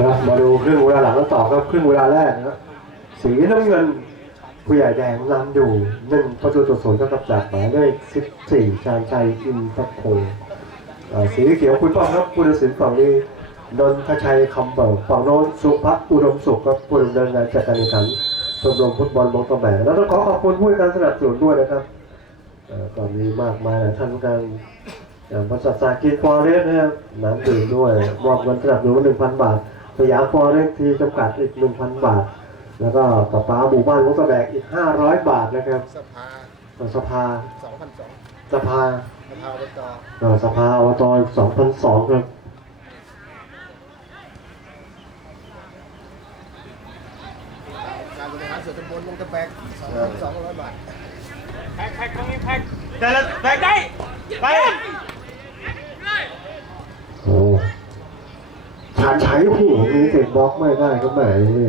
ครับมาดูครึ่งเวลาหลังกันต่อครับครึ่งเวลาแรกนะสีน้ำเงินผู้ใหญ่แดงนำอยู่หนึ่งประตูต่อศูนย์เท่ากับจากหมายเลขสิบสี่ชาญชัยอินทพงศ์สีเขียวคุณป้อมครับผู้ตัดสินฝั่งนี้นนทชัยคำเบิกฝั่งโน้นสุภัทอุดมสุขครับผู้ดำเนินงานจัดการแข่งขันชมรมฟุตบอลมงตะแบกแล้วต้องขอขอบคุณผู้ให้การสนับสนุนด้วยนะครับเอ่อก็มีมากมายหลายท่านเหมือนกันอย่างบริษัทสากินฟอเรสนะครับน้ำดื่มด้วยมอบเงินสนับสนุนหนึ่งพันบาท สยามฟอเรสที่จำกัดอีกหนึ่งพันบาท แล้วก็ประปาหมู่บ้านของตะแบกอีกห้าร้อยบาทนะครับสภาสภาสองพันสองสภาสภาอบตเอ่อสภาอบตสองพันสองครับการบริหารส่วนตำบลวงตะแบกสองพันสองร้อยบาท แพ็คแพ็คตรงนี้แพ็คแต่ละแพ็คได้ ไป โอ้ ชาญชัยโอ้โหมีเตะบล็อกไม่ได้ก็แหมนี่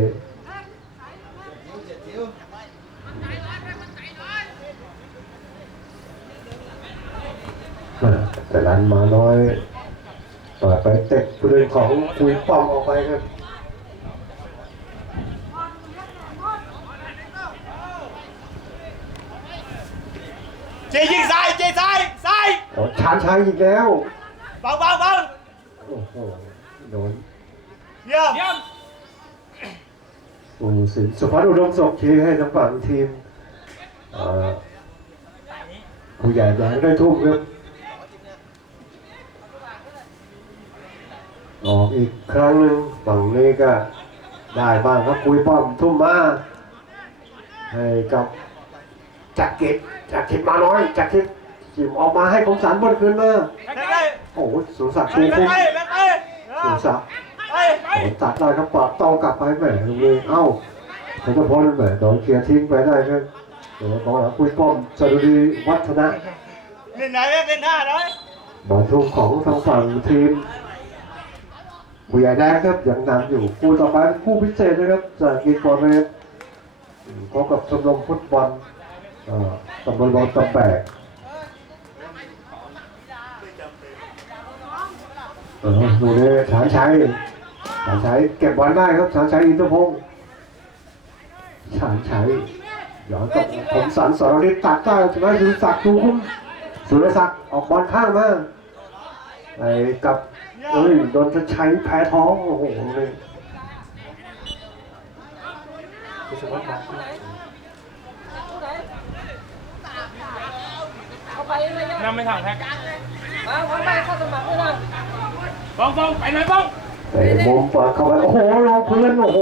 แหม่แต่ลันมาน้อยต่อยไปเตะผู้เล่นของคุยป้อมออกไปครับเจยิงซ้ายเจซ้ายซ้ายโอ้ชาญชัยอีกแล้วเบาเบาเบาโอ้โหโดน เยี่ยม เยี่ยมอูสินสุภัทรอุดมศกชี้ให้ทางฝั่งทีมเอ่อผู้ใหญ่แดงได้ทุ่มครับออกอีกครั้งหนึ่งฝั่งนี้ก็ได้บ้างครับคุยป้อมทุ่มมาให้กับจักรกิจจักรกิจมาน้อยจักรกิจจิมออกมาให้ของสารบนคืนมาแพ็คได้โอ้โหสุรศักดิ์แพ็ชูคคุ้มได้แพ็คได้สุรศักดิ์ไปไปโดน ตัดได้ครับปะต่อกลับไปแหมตรงนี้เอ้าเขาจะพ้นแหมโดนเคลียร์ทิ้งไปได้ครับเดี๋ยวของหลังคุยป้อมสรุดีวัฒนะเล่นไหนเล่นหน้าเลยบอลทุ่มของทางฝั่งทีมผู้ใหญ่แดงครับยังนำอยู่คู่ต่อไปเป็นคู่พิเศษนะครับจากกีกอร์เรสพบกับชมรมฟุตบอลเอ่อตำบลวังตะแบกเออดูนี่ฉานชั ยฉานชัยเก็บบอลได้ครับฉานชัยอินทพงศ์ฉานชัยย้อนกับผมสันสรฤทธิ์ตัดได้ใช่ไหมสุรศักดิ์ชูคุ้มสุรศักดิ์ออกบอลข้างมาไอ้กับเอ้ยโดนจะใช้แพ้ท้องโอ้โหนี่นำไปทางแพ็คมาวันไปเข้าสมัครด้วยนะฟ้องฟ้องไปไหนฟ้อง เตะมุมเปิดเข้าไปโอ้โหลงพื้นโอ้โห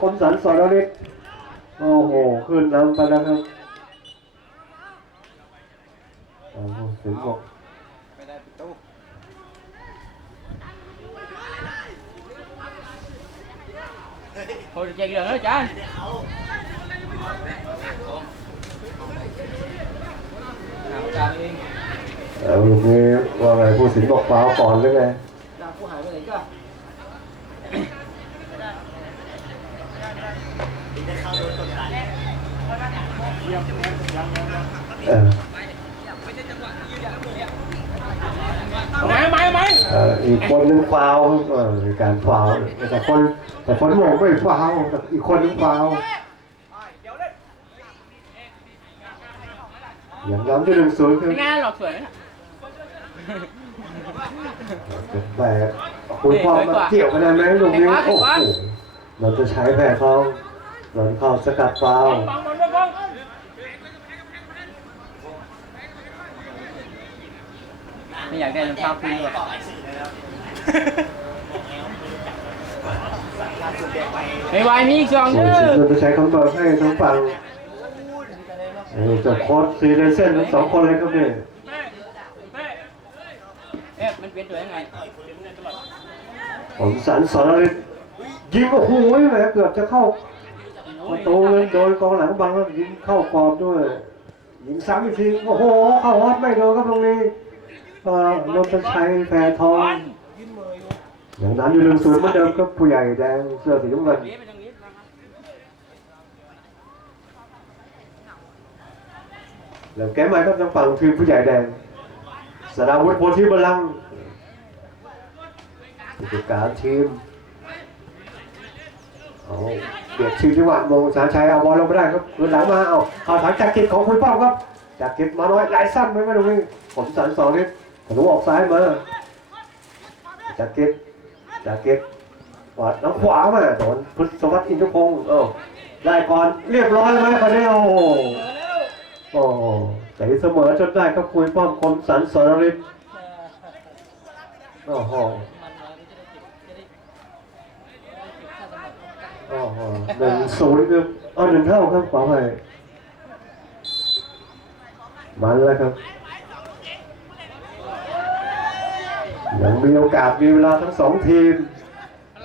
คมสันสรฤทธิ์โอ้โหขึ้นนำไปแล้วครับโอ้โหถึงห์บอกไม่ได้ประตูโอ้ยเจ๊งเลยนะจ๊ะเออลูกนี้ว่าไงผู้สินบอกฟาวก่อนหรือไงดาวผู้หายไปไหนก็ เออไหมไหมไหมเอ่ออีกคนนึงฟาวครับเออมีการฟาวแต่คนแต่คนโมงไม่ฟาวแต่อีกคนนึงฟาวอย่างน้ำที่หนึ่งศูนย์คือเป็นไงหลอกสวยไหมแต่คุณพ่อมาเกี่ยวกันได้ไหมลูกนี้โอ้โหเราจะใช้แผ่เขาหล่นเข้าสกัดฟาวฟ้องฟ้องฟ้อง ไม่อยากได้รองเท้าคืนหรอกไม่ไหวมีอีกสองส่วนเด้อสิเราจะใช้คำตอบให้ทั้งฝั่งเออจะโค้ชซีเรเซนทั้งสองคนเลยครับเนี่ยเอ๊ะมันเปลี่ยนตัวยังไงผมสันสรฤทธิ์ยิงโอ้โหแหมเกือบจะเข้าประตูเลยโดนกองหลังบังแล้วยิงเข้ากรอบด้วย ยิงซ้ำอีกทีโอ้โหเข้าฮอตไม่โดนครับตรงนี้ เอ่อนนทชัยแพรทองอย่างนั้นอยู่หนึ่งศูนย์เหมือนเดิมครับผู้ใหญ่แดงเสื้อสีน้ำเงินเลี้ยไปตรงนี้นะครับแล้วแก้ใหม่ครับทางฝั่งทีมผู้ใหญ่แดงสราวุฒิโพธิบาลังก์ผู้จัดการทีมเอาเบียดชิงจังหวะมงสารชัยเอาบอลลงไม่ได้ครับคืนหลังมาเอาเอาทางจากกิจของคุณป้อมครับจากกิจมาน้อยไหลสั้นไปไม่ตรงนี้ผมสันสองนิด ทะลุออกซ้ายมาจากกิจจากกิจวัดน้ำขวามาโดนพุทธวัฒน์อินทพงศ์เอ้าได้ก่อนเรียบร้อยไหมคนนี้โอ้โหโอ้โหแต่เสมอจนได้ครับคุยป้อมคมสันสรฤทธิ์โอ้โหโอ้โหหนึ่งศูนย์ครับเอาหนึ่งเท่าครับขวาไปมันแล้วครับ ยังมีโอกาสมีเวลาทั้งสองทีม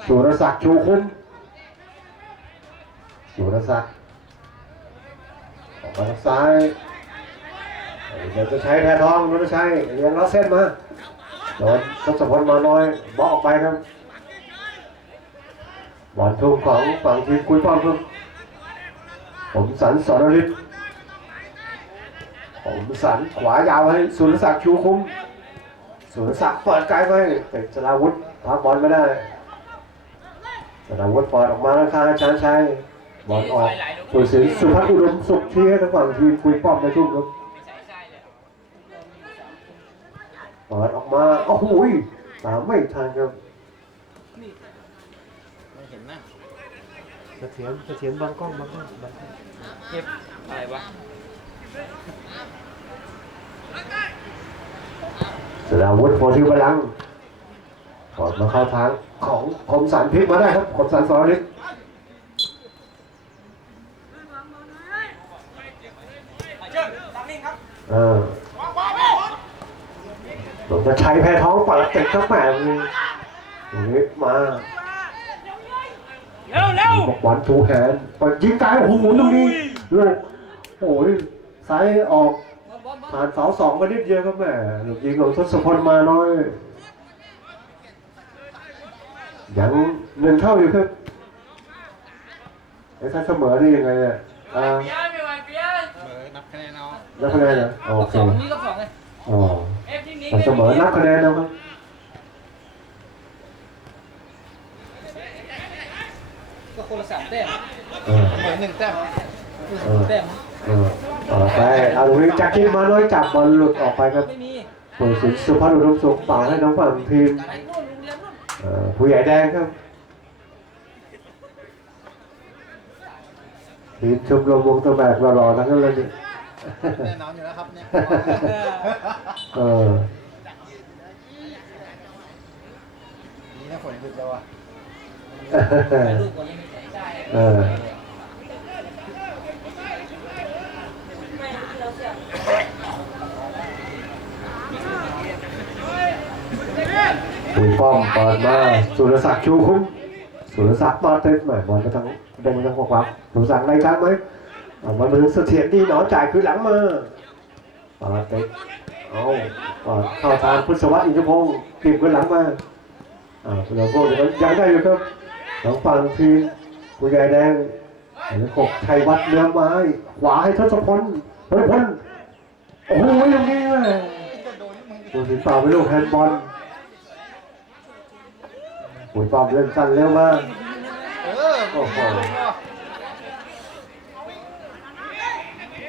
สุรศักดิ์ชูคุ้ม สุรศักดิ์ออกมาทางซ้ายเดี๋ยวจะใช้แพรทองนนทชัยเรียนล้อเส้นมาโดนทศพลมาน้อยบล็อกออกไปครับบอลทุ่งของฝั่งทีมคุยป้อมครับผมสันสรฤทธิ์ผมสันขวายาวให้สุรศักดิ์ชูคุ้ม สุรศักดิ์เปิดไกลไปแต่สราวุธพักบอลไม่ได้สราวุธปล่อยออกมาแล้วข้างอาจารย์ชัยบอลออกสุศิลป์สุภัทรอุดมสุขที่ให้ทางฝั่งทีมคุยป้อมในทุ่งครับเปิดออกมาโอ้โหตามไม่ทันครับไม่เห็นนะเสถียรเสถียรบางกล้องบางกล้องบางกล้องเก็บอะไรวะ สราวุธโพธิพลังกอดมาเข้าทางของคมสันพลิกมาได้ครับคมสันสรฤทธิ์เออหลวงจะใช้แพ้ท้องปิดติดครับแหม่มีอย่างนี้มาเร็วเร็วบอกบอลทูแฮนด์ยิงไกลโอ้โหมุนตรงนี้ลูกโอ้ยซ้ายออก ผ่านเสาสองมานิดเดียวครับแหม่ลูกยิงของทศพลมาน้อยยังหนึ่งเท่าอยู่ครับไอ้ถ้าเสมอได้ยังไงอะอ่าเปียไม่ไหวเปียเออนับคะแนนเอานับคะแนนเหรอโอเคสองนี่ก็สองเลยอ๋อเอฟที่นี้แต่เสมอนับคะแนนแล้วครับก็คนละสามแต้มเออเหมือนหนึ่งแต้มเออแต้มเออ ต่อไปเอาตรงนี้จากที่มาน้อยจับบอลหลุดออกไปครับไม่มีเปิดสุดสุภาพอุดมสุขเป่าให้น้องฝั่งทีมอะไรนู่นโรงเรียนนู่นเอ่อผู้ใหญ่แดงครับทีมชมรมวงตะแบกหล่อๆทั้งนั้นเลยนี่แน่นอนอยู่แล้วครับเนี่ยเออนี่นะฝนหยุดแล้วอะถ่ายรูปก่อนยังไม่ใส่ได้เออ ป้อมเปิดมาสุรศักดิ์ชูคุ้มสุรศักดิ์มาเต้นหน่บอลไปทางเด้งไปทางขวาสุรศักดิ์ได้ครั้งไหมเอาบอลมาถึงเสถียรดีหนอจ่ายคืนหลังมาปาเต็กเอาปาดเข้าทางพุทธวัฒน์อินทพงศ์ทีมคืนหลังมาอ่าคุณพวกนี้ยังได้อยู่ครับทางฝั่งทีมผู้ใหญ่แดงหรือขบชัยวัฒน์เนื้อไม้ขวาให้ทศพลทศพลโอ้โหย่างนี้เลยดูสิเปล่าไม่รู้แฮนด์บอล หุ่นปอมเล่นสั้นเร็วมากเออโอ้โห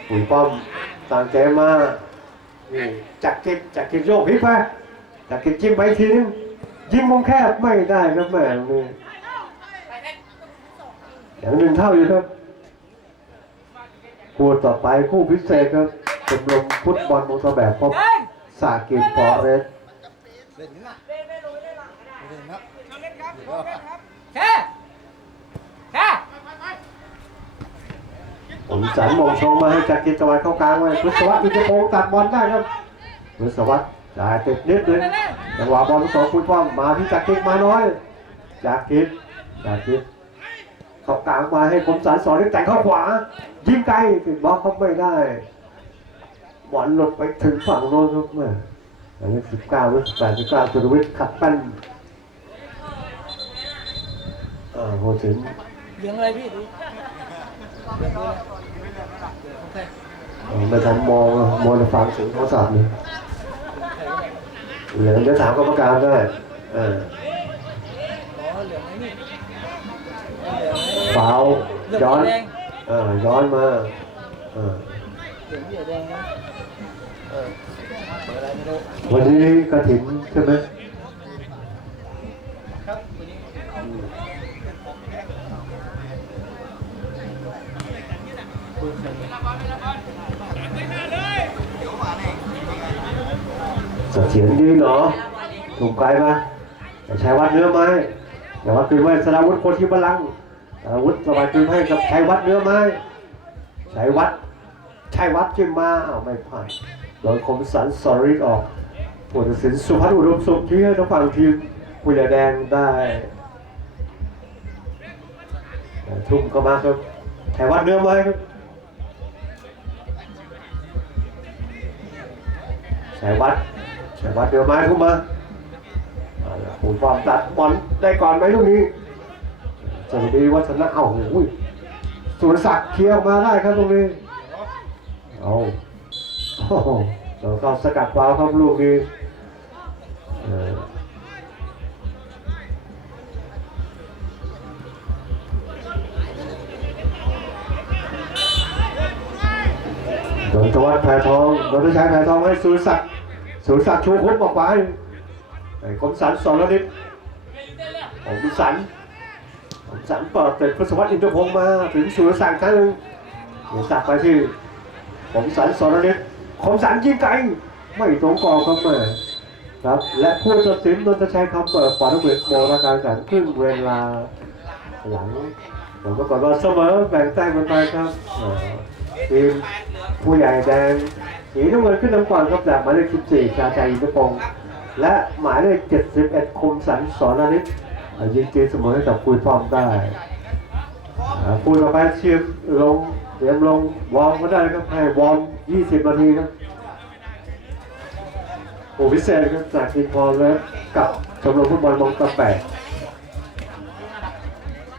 หุ่นปอมต่างแกมมานี่จักกิดจักกิดโยกพลิกไปจักกิดจิ้มไปอีกทีนึงยิงมุมแคบไม่ได้ครับแม่นี่อย่างหนึ่งเท่าอยู่ครับคู่ต่อไปคู่พิเศษครับชมรมฟุตบอลมงคลแบบพบสากินฟอเรส เล่นนี่นะเล่นเล่นนะแค่แค่ผมสันมงชงมาให้จากกิจวัตรเข้ากลางไว้พุทธวัฒน์อินทพงศ์ตัดบอลได้ครับพุทธวัฒน์จ่ายติดนิดนึงจังหวะบอลสองคุณป้อมมาที่จากกิจมาน้อยจากกิจจากกิจเข้ากลางมาให้ผมสันสอนให้แต่งเข้าขวา ยิงไกลติดบล็อกเขาไม่ได้บอลหลุดไปถึงฝั่งโน้นครับแม่อั นนี้สิบเก้าหรือสิบแปดสิบเก้าสุรวิทย์ขัดแป้นอ่าโหถึงเลี้ยงอะไรพี่ดูเลี้ยงอะไรโอเคเออไม่ทันมองมองในฟังเสียงโทรศัพท์เลยเหลือจะถามกรรมการได้เอออ๋อเหลืองไอ้นี่เหลืองไอ้ฟาวล์ย้อน เออย้อนมา เออเสียงพี่แดงนะ วันนี้กระถิ่นใช่ไหมครับวันนี้เสียรดีเนาะถูกไกลมาแต่ชัยวัดเนื้อไม้แต่ว่าคือว่าสราวุธโคตรที่บาลังก์สราวุธสบายคืนให้กับชัยวัดเนื้อไม้ชัยวัดชัยวัดขึ้นมาอ้าไม่ผ่าน โดนคมสันสอริกออกผู้ตัดสินสุพัฒน์อุดมสุขที่ให้ทางฝั่งทีมกุยแดงได้ทุ่มเข้ามาครับชัยวัดเนื้อไม้ครับชัยวัดชัยวัดเนื้อไม้เข้ามาเอาล่ะผู้ความตัดบอลได้ก่อนไหมลูกนี้สวัสดีวัฒนะเอ้าโอ้ยสุรศักดิ์เคลียร์มาได้ครับตรงนี้เอา โอ้โหเราเข้าสกัดฟาวล์ครับลูกนี้โดนตวัดแผ่ทองโดนทชัยแผ่ทองให้สุรศักดิ์สุรศักดิ์ชูคุบออกไปไอ้คมสันสอนนิดของคมสันคมสันเปิดเตะพศวัตอินทรพงษ์มาถึงสุรศักดิ์ครั้งหนึ่งสุรศักดิ์ไปที่ผมสันสรนิต คมสันยิงไกลไม่ตรงกรอบครับแม่ครับ และผู้ตัดสินนนทชัยคำเปิดฝ่ายน้ำเงินโมราการแข่งครึ่งเวลา หลังผมก็ก่อนว่าเสมอแบ่งแต้มกันไปครับทีมผู้ใหญ่แดงสีน้ำเงินขึ้นนำก่อนครับจากหมายเลข 14 ชาชัยอินทรพงศ์และหมายเลข 71 คมสันสรนิตยิงตีเสมอให้กับคุยฟอร์มได้อ่าผู้ต่อไปเชียมลงเตรียมลงวอร์มก็ได้ครับให้วอร์ม 20นาทีครับโอ้พิเศษครับจากทีมพอลและกับชมรมฟุตบอลมองตะแปด